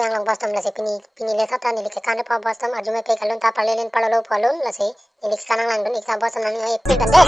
yang lang bostom lasi pinili sa tan nili kekane pa bostom arjume pe kalun ta parlelin palolo palun lasi nili kanang lang dun ikta bostom nani ay ipil gande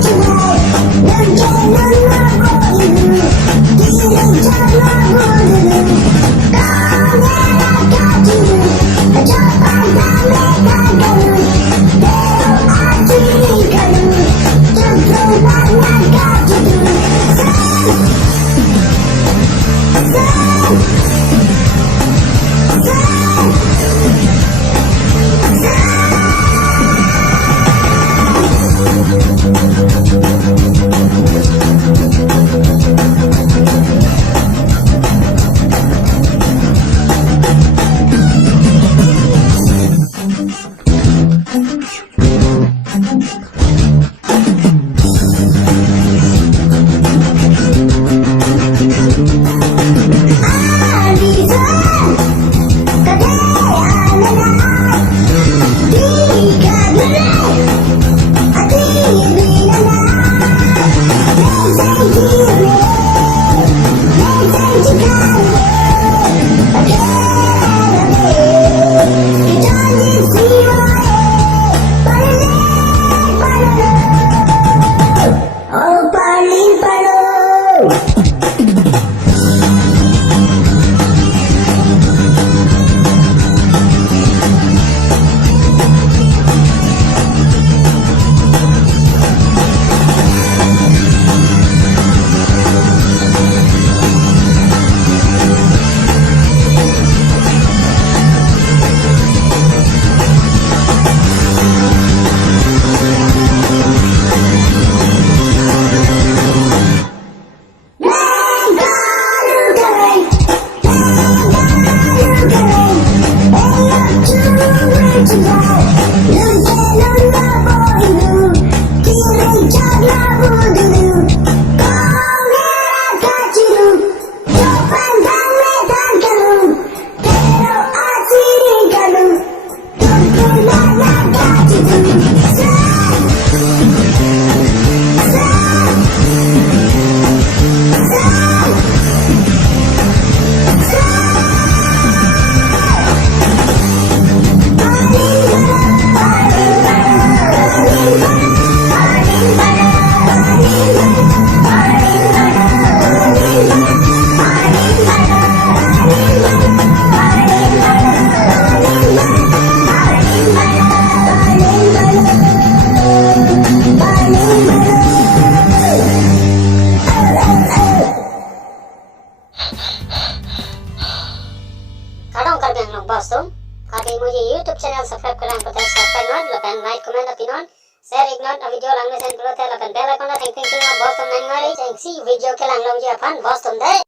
Do Kati मुझे YouTube channel subscribe करang ko tayo subscribe not lapan like comment atin on share ignore na video lang na send ko tayo lapan bell icon na thank you boss tom nang ngari thank see video ke lang long je apan boss tom dai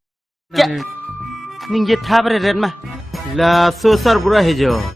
ninge thabre ren ma la so sar bura hejo